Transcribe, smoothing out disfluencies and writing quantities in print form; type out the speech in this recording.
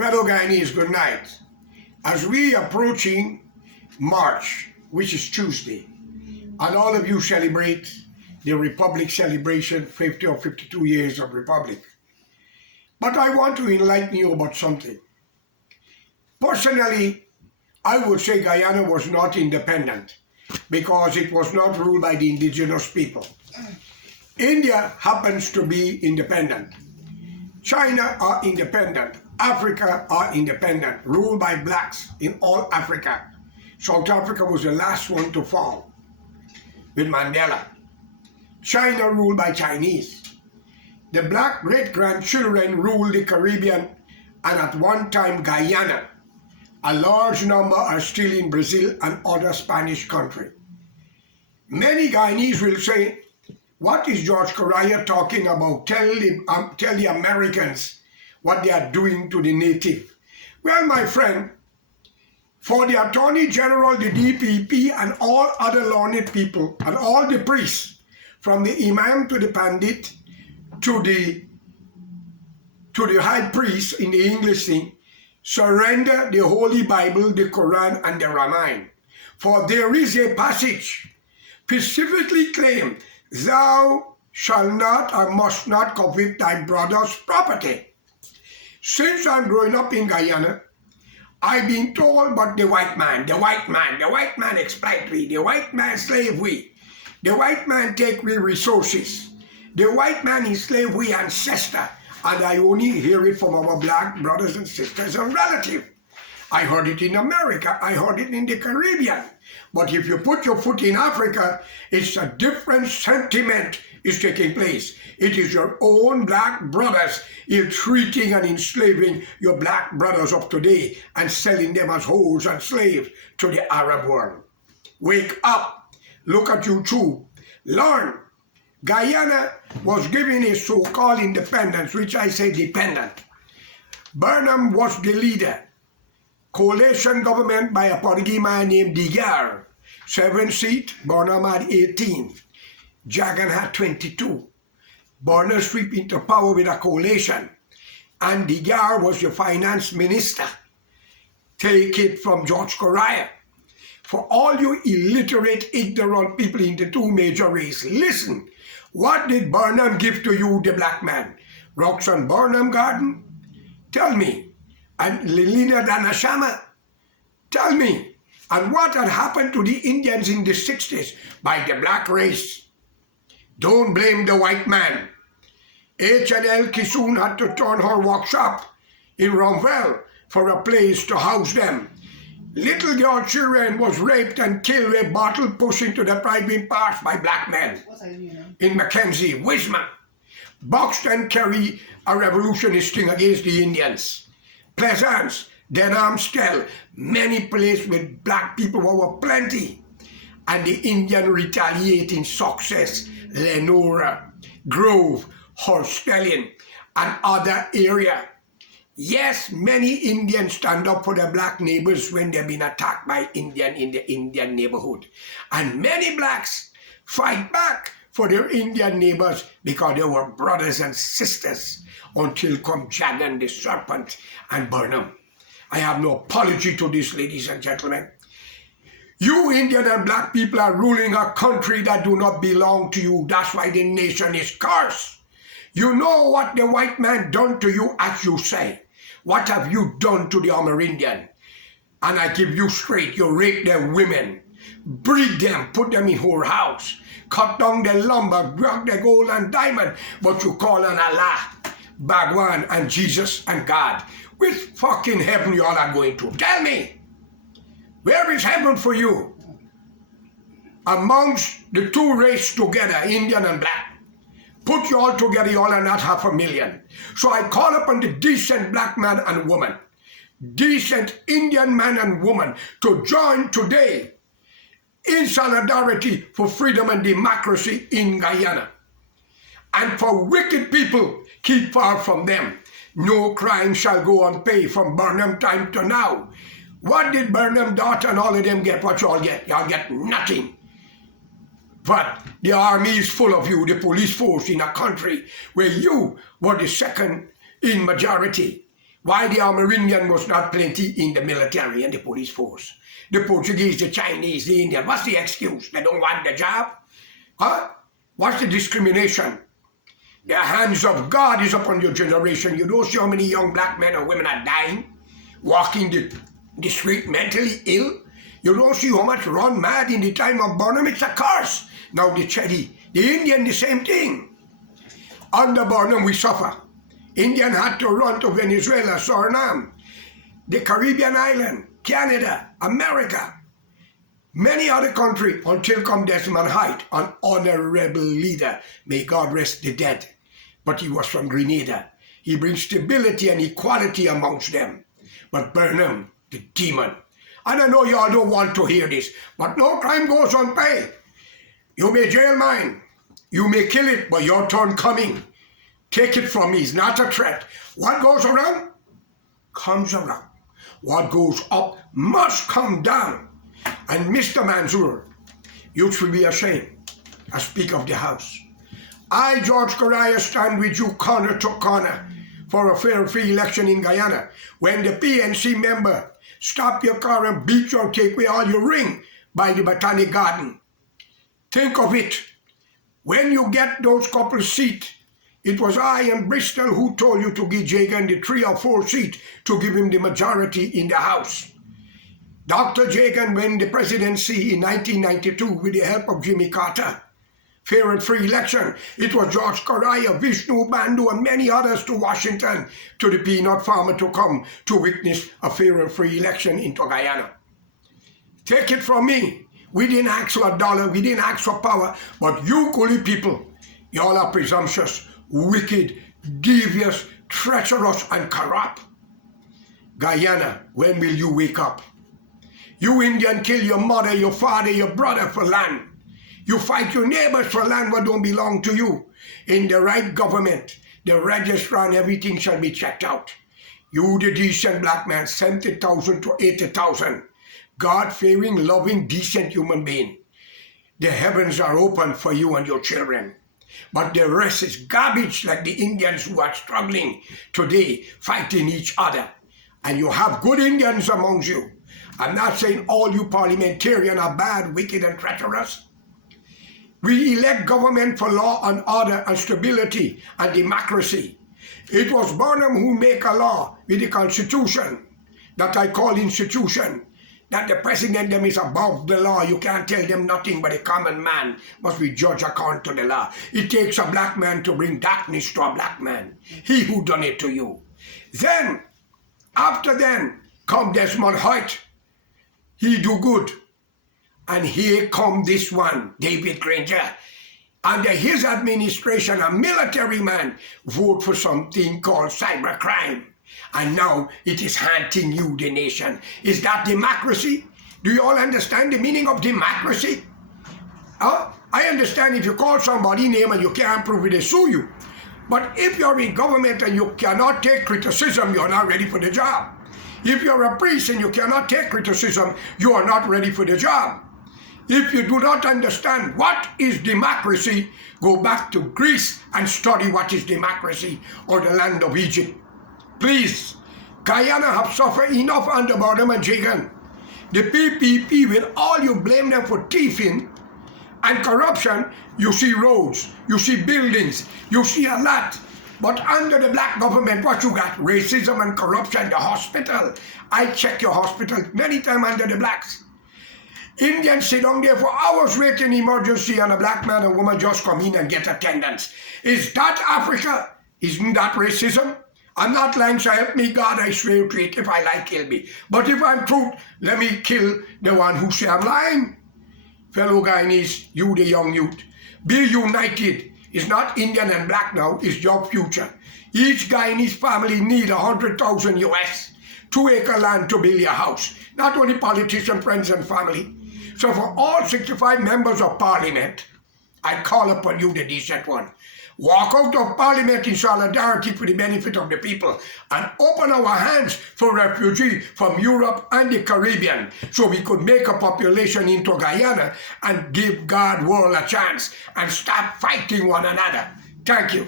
Fellow Guyanese, good night. As we approaching March, which is Tuesday, and all of you celebrate the Republic celebration, 50 or 52 years of Republic. But I want to enlighten you about something. Personally, I would say Guyana was not independent because it was not ruled by the indigenous people. India happens to be independent. China are independent. Africa are independent, ruled by blacks in all Africa. South Africa was the last one to fall with Mandela. China ruled by Chinese. The black great-grandchildren ruled the Caribbean, and at one time Guyana. A large number are still in Brazil and other Spanish countries. Many Guyanese will say, what is George Correa talking about? Tell the Americans what they are doing to the native. Well, my friend, for the Attorney General, the DPP, and all other learned people, and all the priests, from the Imam to the Pandit, to the high priest in the English thing, surrender the Holy Bible, the Quran, and the Ramayana. For there is a passage specifically claim, thou shalt not or must not covet thy brother's property. Since I'm growing up in Guyana, I've been told about the white man exploit we, the white man slave we, the white man take we resources, the white man enslave we ancestor, and I only hear it from our black brothers and sisters and relatives. I heard it in America, I heard it in the Caribbean. But if you put your foot in Africa, it's a different sentiment is taking place. It is your own black brothers ill-treating and enslaving your black brothers of today and selling them as hoes and slaves to the Arab world. Wake up, look at YouTube, learn. Guyana was given a so-called independence, which I say dependent. Burnham was the leader. Coalition government by a Portuguese man named De Geer. 7 seats, Burnham had 18. Jagan had 22. Burnham swept into power with a coalition. And De Geer was the finance minister. Take it from George Correa. For all you illiterate, ignorant people in the two major races, listen. What did Burnham give to you, the black man? Roxanne Burnham Garden? Tell me. And Lilina Danashama? Tell me. And what had happened to the Indians in the 60s by the black race? Don't blame the white man. H&L Kissoon had to turn her workshop in Romville for a place to house them. Little girl children was raped and killed with bottle pushed into the private parts by black men in Mackenzie, Wisma. Boxed and carried a revolutionist thing against the Indians. Pleasance, Denhamstel, many places with black people were plenty. And the Indian retaliating success, Lenora, Grove, Horstellian, and other area. Yes, many Indians stand up for their black neighbors when they've been attacked by Indian in the Indian neighborhood. And many blacks fight back for their Indian neighbors because they were brothers and sisters until come Jagan the serpent and Burnham. I have no apology to this, ladies and gentlemen. You Indian and black people are ruling a country that do not belong to you. That's why the nation is cursed. You know what the white man done to you, as you say. What have you done to the Amerindian? And I give you straight, you rape their women, breed them, put them in whore house, cut down their lumber, drug their gold and diamond, but you call on Allah, Bhagwan and Jesus and God. Which fucking heaven you all are going to? Tell me. Where is heaven for you? Amongst the two races together, Indian and black. Put you all together, you all are not 500,000. So I call upon the decent black man and woman, decent Indian man and woman to join today in solidarity for freedom and democracy in Guyana. And for wicked people, keep far from them. No crime shall go unpaid from Burnham time to now. What did Burnham daughter and all of them get? What y'all get? Y'all get nothing. But the army is full of you, the police force in a country where you were the second in majority. Why the Amerindian was not plenty in the military and the police force? The Portuguese, the Chinese, the Indian. What's the excuse? They don't want the job? Huh? What's the discrimination? The hands of God is upon your generation. You don't see how many young black men and women are dying, walking the street mentally ill. You don't see how much run mad in the time of Burnham. It's a curse. Now the Chedi, the Indian, the same thing. Under Burnham we suffer. Indian had to run to Venezuela, Suriname, the Caribbean island, Canada, America, many other countries until come Desmond Hite, an honorable leader. May God rest the dead. But he was from Grenada. He brings stability and equality amongst them. But Burnham, the demon. And I know you all don't want to hear this, but no crime goes unpaid. You may jail mine, you may kill it, but your turn coming. Take it from me, it's not a threat. What goes around, comes around. What goes up must come down. And Mr. Mansour, you should be ashamed. I speak of the House. I, George Correa, stand with you corner to corner for a fair and free election in Guyana. When the PNC member stop your car and beat you and take away all your ring by the Botanic Garden. Think of it. When you get those couple seats, it was I and Bristol who told you to give Jagan the 3 or 4 seats to give him the majority in the House. Dr. Jagan won the presidency in 1992 with the help of Jimmy Carter. Fair and free election. It was George Correa, Vishnu Bandhu and many others to Washington to the peanut farmer to come to witness a fair and free election into Guyana. Take it from me. We didn't ask for $1, we didn't ask for power, but you Kuli people, you all are presumptuous, wicked, devious, treacherous and corrupt. Guyana, when will you wake up? You Indian kill your mother, your father, your brother for land. You fight your neighbors for land what don't belong to you. In the right government, the register and everything shall be checked out. You the decent black man, 70,000 to 80,000. God-fearing, loving, decent human being. The heavens are open for you and your children. But the rest is garbage like the Indians who are struggling today, fighting each other. And you have good Indians amongst you. I'm not saying all you parliamentarians are bad, wicked and treacherous. We elect government for law and order and stability and democracy. It was Burnham who make a law with the Constitution that I call institution, that the president them is above the law. You can't tell them nothing, but a common man must be judged according to the law. It takes a black man to bring darkness to a black man. He who done it to you. Then, after then, come Desmond Hite. He do good. And here come this one, David Granger. Under his administration, a military man vote for something called cybercrime. And now it is hunting you, the nation. Is that democracy? Do you all understand the meaning of democracy? I understand if you call somebody name and you can't prove it, they sue you. But if you're in government and you cannot take criticism, you're not ready for the job. If you're a priest and you cannot take criticism, you are not ready for the job. If you do not understand what is democracy, go back to Greece and study what is democracy or the land of Egypt. Please, Guyana have suffered enough under Burnham and Jagan. The PPP, with all you blame them for thieving and corruption, you see roads, you see buildings, you see a lot. But under the black government, what you got? Racism and corruption, the hospital. I check your hospital many times under the blacks. Indians sit down there for hours waiting emergency and a black man and woman just come in and get attendance. Is that Africa? Isn't that racism? I'm not lying, so help me God, I swear to it. If I lie, kill me. But if I'm truth, let me kill the one who say I'm lying. Fellow Guyanese, you the young youth, be united. It's not Indian and black now, it's your future. Each Guyanese family need 100,000 US, 2-acre land to build your house. Not only politicians, friends and family. So for all 65 members of parliament, I call upon you, the decent one. Walk out of parliament in solidarity for the benefit of the people and open our hands for refugees from Europe and the Caribbean so we could make a population into Guyana and give God world a chance and stop fighting one another. Thank you.